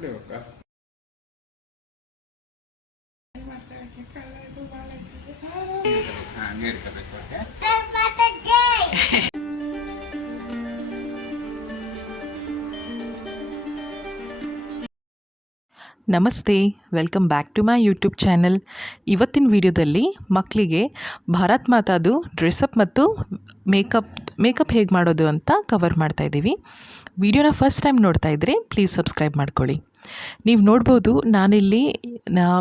ನಮಸ್ತೆ, welcome back to my YouTube channel. ಇವತ್ತಿನ ವಿಡಿಯೋದಲ್ಲಿ ಮಕ್ಕಳಿಗೆ ಭಾರತ್ ಮಾತಾದು ಡ್ರೆಸ್ಅಪ್ ಮತ್ತು ಮೇಕಪ್ ಹೇಗೆ ಮಾಡೋದು ಅಂತ ಕವರ್ ಮಾಡ್ತಾ ಇದ್ದೀವಿ. ವಿಡಿಯೋನ ಫಸ್ಟ್ ಟೈಮ್ ನೋಡ್ತಾ ಇದ್ದರೆ ಪ್ಲೀಸ್ ಸಬ್ಸ್ಕ್ರೈಬ್ ಮಾಡ್ಕೊಳ್ಳಿ. ನೀವು ನೋಡ್ಬೋದು, ನಾನಿಲ್ಲಿ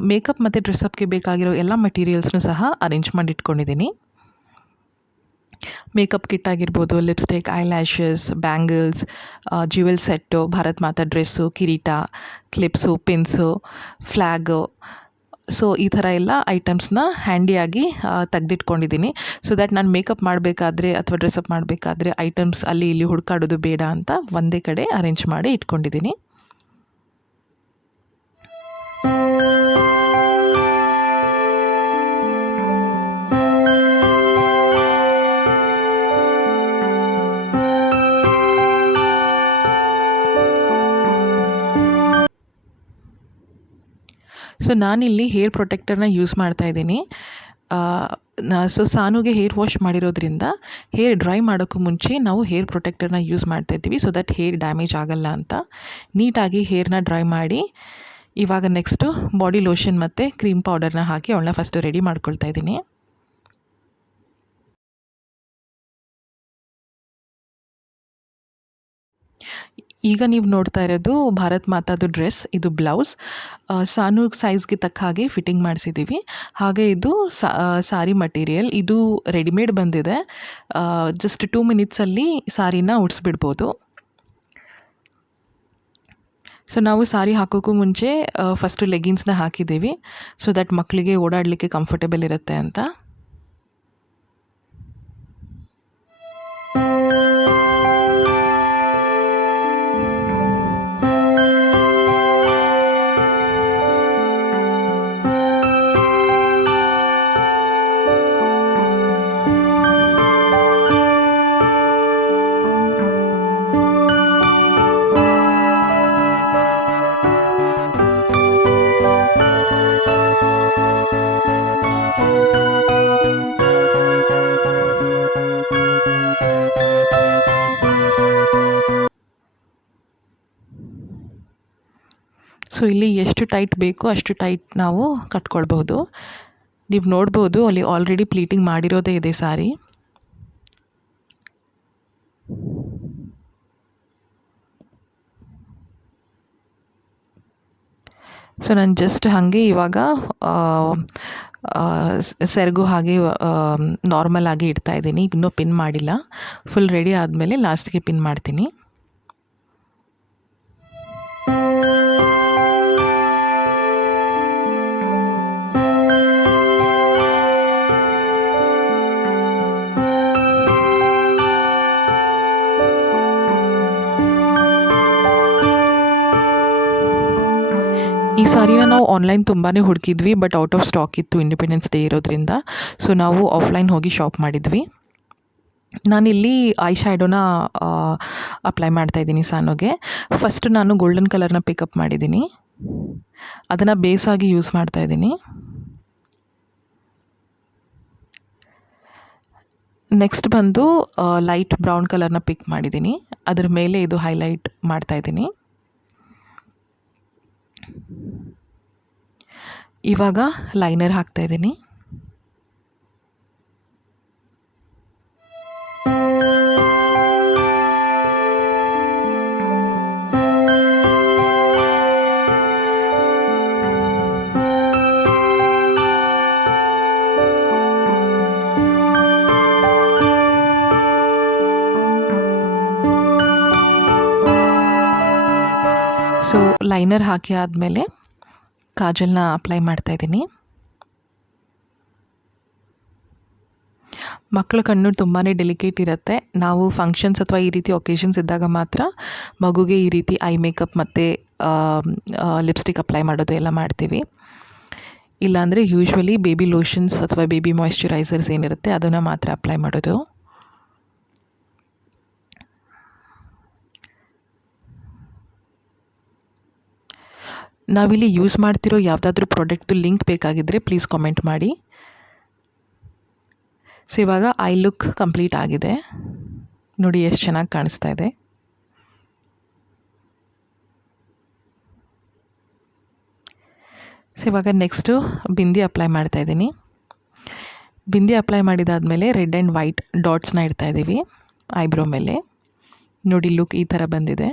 ಮೇಕಪ್ ಮತ್ತು ಡ್ರೆಸ್ಅಪ್ಗೆ ಬೇಕಾಗಿರೋ ಎಲ್ಲ ಮಟೀರಿಯಲ್ಸ್ನೂ ಸಹ ಅರೇಂಜ್ ಮಾಡಿ ಇಟ್ಕೊಂಡಿದ್ದೀನಿ. ಮೇಕಪ್ ಕಿಟ್ ಆಗಿರ್ಬೋದು, lipstick, eyelashes, bangles, jewel set, Bharat Mata dress, ಕಿರೀಟ, ಕ್ಲಿಪ್ಸು, ಪಿನ್ಸು, ಫ್ಲ್ಯಾಗು. ಸೊ ಈ ಥರ ಎಲ್ಲ ಐಟಮ್ಸ್ನ ಹ್ಯಾಂಡಿಯಾಗಿ ತೆಗೆದಿಟ್ಕೊಂಡಿದ್ದೀನಿ. ಸೊ ದ್ಯಾಟ್ ನಾನು ಮೇಕಪ್ ಮಾಡಬೇಕಾದ್ರೆ ಅಥವಾ ಡ್ರೆಸ್ಅಪ್ ಮಾಡಬೇಕಾದ್ರೆ ಐಟಮ್ಸ್ ಅಲ್ಲಿ ಇಲ್ಲಿ ಹುಡುಕಾಡೋದು ಬೇಡ ಅಂತ ಒಂದೇ ಕಡೆ ಅರೇಂಜ್ ಮಾಡಿ ಇಟ್ಕೊಂಡಿದ್ದೀನಿ. ಸೊ ನಾನಿಲ್ಲಿ ಹೇರ್ ಪ್ರೊಟೆಕ್ಟರ್ನ ಯೂಸ್ ಮಾಡ್ತಾಯಿದ್ದೀನಿ. ಸೊ ಸಾನುಗೆ ಹೇರ್ ವಾಶ್ ಮಾಡಿರೋದ್ರಿಂದ ಹೇರ್ ಡ್ರೈ ಮಾಡೋಕ್ಕೂ ಮುಂಚೆ ನಾವು ಹೇರ್ ಪ್ರೊಟೆಕ್ಟರ್ನ ಯೂಸ್ ಮಾಡ್ತಾಯಿದ್ದೀವಿ, ಸೊ ದಟ್ ಹೇರ್ ಡ್ಯಾಮೇಜ್ ಆಗಲ್ಲ ಅಂತ. ನೀಟಾಗಿ ಹೇರ್ನ ಡ್ರೈ ಮಾಡಿ ಇವಾಗ ನೆಕ್ಸ್ಟು ಬಾಡಿ ಲೋಷನ್ ಮತ್ತು ಕ್ರೀಮ್ ಪೌಡರ್ನ ಹಾಕಿ ಅವಳನ್ನ ಫಸ್ಟು ರೆಡಿ ಮಾಡ್ಕೊಳ್ತಾ ಇದ್ದೀನಿ. ಈಗ ನೀವು ನೋಡ್ತಾ ಇರೋದು ಭಾರತ್ ಮಾತಾದು ಡ್ರೆಸ್. ಇದು ಬ್ಲೌಸ್ ಸಾನು ಸೈಜ್ಗೆ ತಕ್ಕ ಹಾಗೆ ಫಿಟ್ಟಿಂಗ್ ಮಾಡಿಸಿದ್ದೀವಿ. ಹಾಗೆ ಇದು ಸಾರಿ ಮಟೀರಿಯಲ್. ಇದು ರೆಡಿಮೇಡ್ ಬಂದಿದೆ. ಜಸ್ಟ್ 2 ಮಿನಿಟ್ಸಲ್ಲಿ ಸಾರಿನ ಉಡಿಸ್ಬಿಡ್ಬೋದು. ಸೊ ನಾವು ಸಾರಿ ಹಾಕೋಕ್ಕೂ ಮುಂಚೆ ಫಸ್ಟು ಲೆಗಿನ್ಸ್ನ ಹಾಕಿದ್ದೀವಿ, ಸೊ ದಟ್ ಮಕ್ಕಳಿಗೆ ಓಡಾಡಲಿಕ್ಕೆ ಕಂಫರ್ಟೇಬಲ್ ಇರುತ್ತೆ ಅಂತ. ಸೊ ಇಲ್ಲಿ ಎಷ್ಟು ಟೈಟ್ ಬೇಕೋ ಅಷ್ಟು ಟೈಟ್ ನಾವು ಕಟ್ಕೊಳ್ಬಹುದು. ನೀವು ನೋಡ್ಬೋದು, ಅಲ್ಲಿ ಆಲ್ರೆಡಿ ಪ್ಲೀಟಿಂಗ್ ಮಾಡಿರೋದೇ ಇದೆ ಸಾರಿ. ಸೊ ನಾನು ಜಸ್ಟ್ ಹಾಗೆ ಇವಾಗ ಸೆರಗು ಹಾಗೆ ನಾರ್ಮಲ್ ಆಗಿ ಇಡ್ತಾ ಇದ್ದೀನಿ. ಇನ್ನೂ ಪಿನ್ ಮಾಡಿಲ್ಲ. ಫುಲ್ ರೆಡಿ ಆದಮೇಲೆ ಲಾಸ್ಟಿಗೆ ಪಿನ್ ಮಾಡ್ತೀನಿ. ಈ ಸಾರಿನ ನಾವು ಆನ್ಲೈನ್ ತುಂಬಾ ಹುಡುಕಿದ್ವಿ, ಬಟ್ ಔಟ್ ಆಫ್ ಸ್ಟಾಕ್ ಇತ್ತು ಇಂಡಿಪೆಂಡೆನ್ಸ್ ಡೇ ಇರೋದ್ರಿಂದ. ಸೊ ನಾವು ಆಫ್ಲೈನ್ ಹೋಗಿ ಶಾಪ್ ಮಾಡಿದ್ವಿ. ನಾನಿಲ್ಲಿ ಐ ಶ್ಯಾಡೋನ ಅಪ್ಲೈ ಮಾಡ್ತಾಯಿದ್ದೀನಿ ಸಾನುಗೆ. ಫಸ್ಟ್ ನಾನು ಗೋಲ್ಡನ್ ಕಲರ್ನ ಪಿಕಪ್ ಮಾಡಿದ್ದೀನಿ, ಅದನ್ನು ಬೇಸಾಗಿ ಯೂಸ್ ಮಾಡ್ತಾಯಿದ್ದೀನಿ. ನೆಕ್ಸ್ಟ್ ಬಂದು ಲೈಟ್ ಬ್ರೌನ್ ಕಲರ್ನ ಪಿಕ್ ಮಾಡಿದ್ದೀನಿ, ಅದ್ರ ಮೇಲೆ ಇದು ಹೈಲೈಟ್ ಮಾಡ್ತಾಯಿದ್ದೀನಿ. ಇವಾಗ ಲೈನರ್ ಹಾಕ್ತಾಯಿದ್ದೀನಿ. ಸೊ ಲೈನರ್ ಹಾಕಿ ಆದಮೇಲೆ ಕಾಜಲ್ನ ಅಪ್ಲೈ ಮಾಡ್ತಾಯಿದ್ದೀನಿ. ಮಕ್ಕಳ ಕಣ್ಣು ತುಂಬಾ ಡೆಲಿಕೇಟ್ ಇರುತ್ತೆ. ನಾವು ಫಂಕ್ಷನ್ಸ್ ಅಥವಾ ಈ ರೀತಿ ಒಕೇಶನ್ಸ್ ಇದ್ದಾಗ ಮಾತ್ರ ಮಗುಗೆ ಈ ರೀತಿ ಐ ಮೇಕಪ್ ಮತ್ತು ಲಿಪ್ಸ್ಟಿಕ್ ಅಪ್ಲೈ ಮಾಡೋದು ಎಲ್ಲ ಮಾಡ್ತೀವಿ. ಇಲ್ಲಾಂದರೆ ಯೂಶ್ವಲಿ ಬೇಬಿ ಲೋಷನ್ಸ್ ಅಥವಾ ಬೇಬಿ ಮಾಯ್ಶ್ಚರೈಸರ್ಸ್ ಏನಿರುತ್ತೆ ಅದನ್ನು ಮಾತ್ರ ಅಪ್ಲೈ ಮಾಡೋದು. ನಾವಿಲ್ಲಿ ಯೂಸ್ ಮಾಡ್ತಿರೋ ಯಾವುದಾದ್ರೂ ಪ್ರಾಡಕ್ಟ್ದು ಲಿಂಕ್ ಬೇಕಾಗಿದ್ದರೆ ಪ್ಲೀಸ್ ಕಾಮೆಂಟ್ ಮಾಡಿ. ಸೊ ಇವಾಗ ಐ ಲುಕ್ ಕಂಪ್ಲೀಟ್ ಆಗಿದೆ. ನೋಡಿ ಎಷ್ಟು ಚೆನ್ನಾಗಿ ಕಾಣಿಸ್ತಾ ಇದೆ. ಸೊ ಇವಾಗ ನೆಕ್ಸ್ಟು ಬಿಂದಿ ಅಪ್ಲೈ ಮಾಡ್ತಾಯಿದ್ದೀನಿ. ಬಿಂದಿ ಅಪ್ಲೈ ಮಾಡಿದಾದಮೇಲೆ ರೆಡ್ ಆ್ಯಂಡ್ ವೈಟ್ ಡಾಟ್ಸ್ನ ಇಡ್ತಾಯಿದ್ದೀವಿ ಐಬ್ರೋ ಮೇಲೆ. ನೋಡಿ ಲುಕ್ ಈ ಥರ ಬಂದಿದೆ.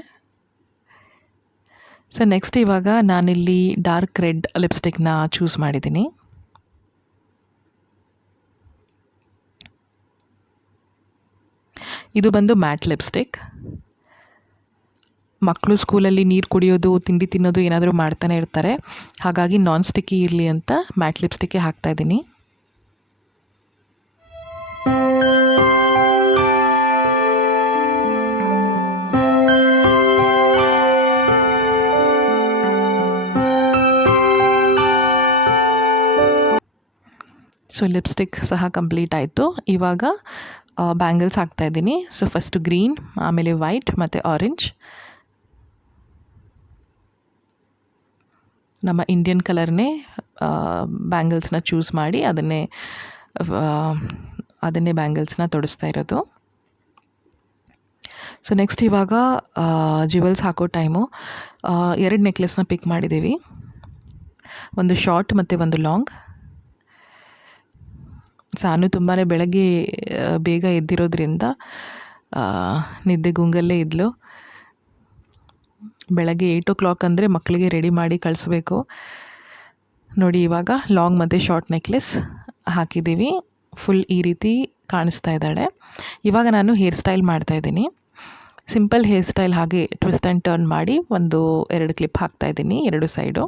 ಸೊ ನೆಕ್ಸ್ಟ್ ಇವಾಗ ನಾನಿಲ್ಲಿ ಡಾರ್ಕ್ ರೆಡ್ ಲಿಪ್ಸ್ಟಿಕ್ನ ಚೂಸ್ ಮಾಡಿದ್ದೀನಿ. ಇದು ಬಂದು ಮ್ಯಾಟ್ ಲಿಪ್ಸ್ಟಿಕ್. ಮಕ್ಕಳು ಸ್ಕೂಲಲ್ಲಿ ನೀರು ಕುಡಿಯೋದು, ತಿಂಡಿ ತಿನ್ನೋದು ಏನಾದರೂ ಮಾಡ್ತಾನೆ ಇರ್ತಾರೆ. ಹಾಗಾಗಿ ನಾನ್ ಸ್ಟಿಕ್ಕಿ ಇರಲಿ ಅಂತ ಮ್ಯಾಟ್ ಲಿಪ್ಸ್ಟಿಕ್ಕೇ ಹಾಕ್ತಾಯಿದ್ದೀನಿ. ಸೊ ಲಿಪ್ಸ್ಟಿಕ್ ಸಹ ಕಂಪ್ಲೀಟ್ ಆಯಿತು. ಇವಾಗ ಬ್ಯಾಂಗಲ್ಸ್ ಹಾಕ್ತಾಯಿದ್ದೀನಿ. ಸೊ ಫಸ್ಟು ಗ್ರೀನ್, ಆಮೇಲೆ ವೈಟ್ ಮತ್ತು ಆರೆಂಜ್. ನಮ್ಮ ಇಂಡಿಯನ್ ಕಲರ್ನೇ ಬ್ಯಾಂಗಲ್ಸ್ನ ಚೂಸ್ ಮಾಡಿ ಅದನ್ನೇ ಬ್ಯಾಂಗಲ್ಸ್ನ ತೊಡಿಸ್ತಾ ಇರೋದು. ಸೊ ನೆಕ್ಸ್ಟ್ ಇವಾಗ ಜ್ಯುವೆಲ್ಸ್ ಹಾಕೋ ಟೈಮು 2 ನೆಕ್ಲೆಸ್ನ ಪಿಕ್ ಮಾಡಿದ್ದೀವಿ. ಒಂದು ಶಾರ್ಟ್ ಮತ್ತು ಒಂದು ಲಾಂಗ್. ಸಾನು ತುಂಬಾ ಬೆಳಗ್ಗೆ ಬೇಗ ಎದ್ದಿರೋದ್ರಿಂದ ನಿದ್ದೆಗುಂಗಲ್ಲೇ ಇದ್ಲು. ಬೆಳಗ್ಗೆ 8 o'clock ಅಂದರೆ ಮಕ್ಕಳಿಗೆ ರೆಡಿ ಮಾಡಿ ಕಳಿಸ್ಬೇಕು. ನೋಡಿ ಇವಾಗ ಲಾಂಗ್ ಮತ್ತು ಶಾರ್ಟ್ ನೆಕ್ಲೆಸ್ ಹಾಕಿದ್ದೀವಿ. ಫುಲ್ ಈ ರೀತಿ ಕಾಣಿಸ್ತಾ ಇದ್ದಾಳೆ. ಇವಾಗ ನಾನು ಹೇರ್ ಸ್ಟೈಲ್ ಮಾಡ್ತಾಯಿದ್ದೀನಿ. ಸಿಂಪಲ್ ಹೇರ್ ಸ್ಟೈಲ್, ಹಾಗೆ ಟ್ವಿಸ್ಟ್ ಆ್ಯಂಡ್ ಟರ್ನ್ ಮಾಡಿ 2 ಕ್ಲಿಪ್ ಹಾಕ್ತಾಯಿದ್ದೀನಿ 2 ಸೈಡು.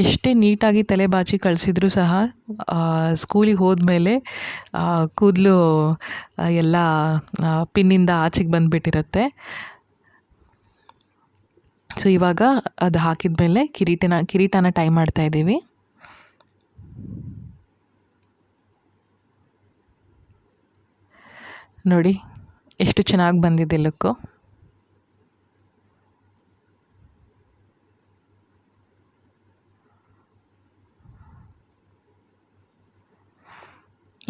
ಎಷ್ಟೇ ನೀಟಾಗಿ ತಲೆ ಬಾಚಿ ಕಳಿಸಿದ್ರೂ ಸಹ ಸ್ಕೂಲಿಗೆ ಹೋದ್ಮೇಲೆ ಕೂದಲು ಎಲ್ಲ ಪಿನ್ನಿಂದ ಆಚೆಗೆ ಬಂದುಬಿಟ್ಟಿರುತ್ತೆ. ಸೊ ಇವಾಗ ಅದು ಹಾಕಿದ ಮೇಲೆ ಕಿರೀಟನ ಟೈ ಮಾಡ್ತಾಯಿದ್ದೀವಿ. ನೋಡಿ ಎಷ್ಟು ಚೆನ್ನಾಗಿ ಬಂದಿದೆ ಲುಕ್ಕು.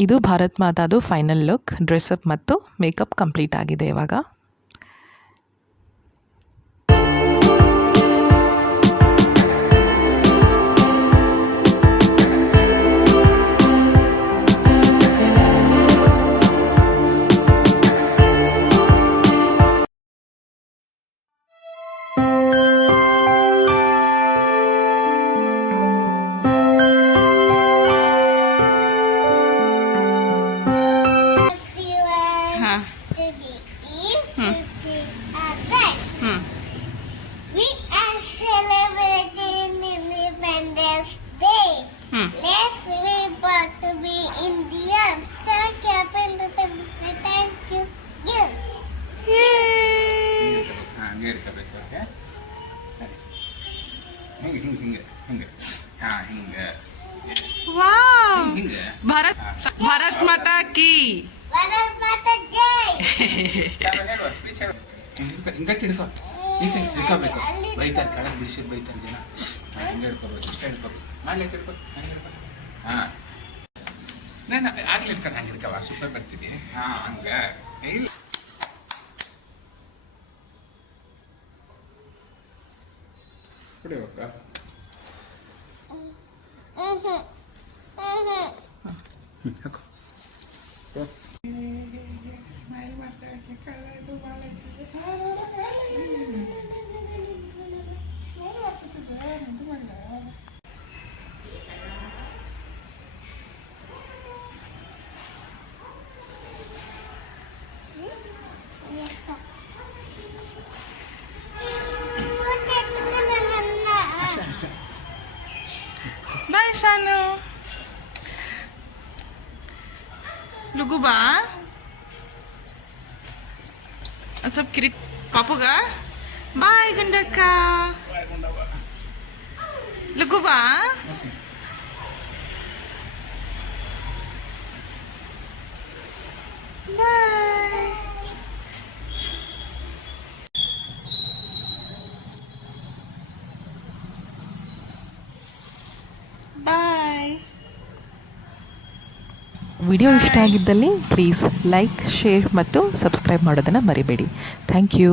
ಇದು ಭಾರತ್ ಮಾತಾದು ಫೈನಲ್ ಲುಕ್. ಡ್ರೆಸ್ಅಪ್ ಮತ್ತು ಮೇಕಪ್ ಕಂಪ್ಲೀಟ್ ಆಗಿದೆ ಇವಾಗ. We are celebrating Independence Day. Let's remember to be Indians. Thank you, Happy Independence Day. Thank you. ಹಂಗೆ ಇಟ್ಕೋಬೇಕು. ಓಕೆ, ಹಿಂಗೆ ಹಿಂಗೆ. ವಾವ್! ಹಿಂಗೆ ಭಾರತ್ ಮಾತಾ ಕೀ. Bharat Mata Jai. ಹೇಳುವ ಸ್ಪೀಚ್ ಹಿಂಗಟ್ಟು ಹಿಡ್ಕೊ. ಈಗ ಹಿಡ್ಕೋಬೇಕು. ಬೈತಾರೆ, ಕೆಳಗೆ ಬಿಡಿಸಿದ್ ಬೈತಾರೆ ಜನ. ಹಿಂಗೆ ಹಿಡ್ಕೋಬೇಕು, ಇಷ್ಟ ಹಿಡ್ಕೋಬೇಕು. ಮಾಡ್ಲಿಕ್ಕೆ ಹಿಡ್ಕೋಬೇಕು, ಹಂಗೆ ಹಿಡ್ಕೋಬೇಕು. ಹಾಂ, ನಾನು ಆಗ್ಲಿ ಹಿಡ್ಕೊಂಡು ಹಂಗೆ ಹಿಡ್ಕವ. ಸೂಪರ್ ಬರ್ತೀನಿ. ಹಾಂ, ಹಂಗೆ ಇಲ್ಲ ಕುಡಿಬೇಕು. ಹಾಕೋ. ಬಾಯ್ ಸಾನು. ಲುಗು ಬಾ. ಒಂದು ಸ್ವಲ್ಪ ಕಿರೀಟ್ ಪಾಪುಗ. ಬಾಯ್ ಗುಂಡಕ್ಕ. ಲುಗು ಬಾ. ವಿಡಿಯೋ ಇಷ್ಟ ಆಗಿದ್ದಲ್ಲಿ ಪ್ಲೀಸ್ ಲೈಕ್, ಶೇರ್ ಮತ್ತು ಸಬ್ಸ್ಕ್ರೈಬ್ ಮಾಡೋದನ್ನು ಮರಿಬೇಡಿ. Thank you.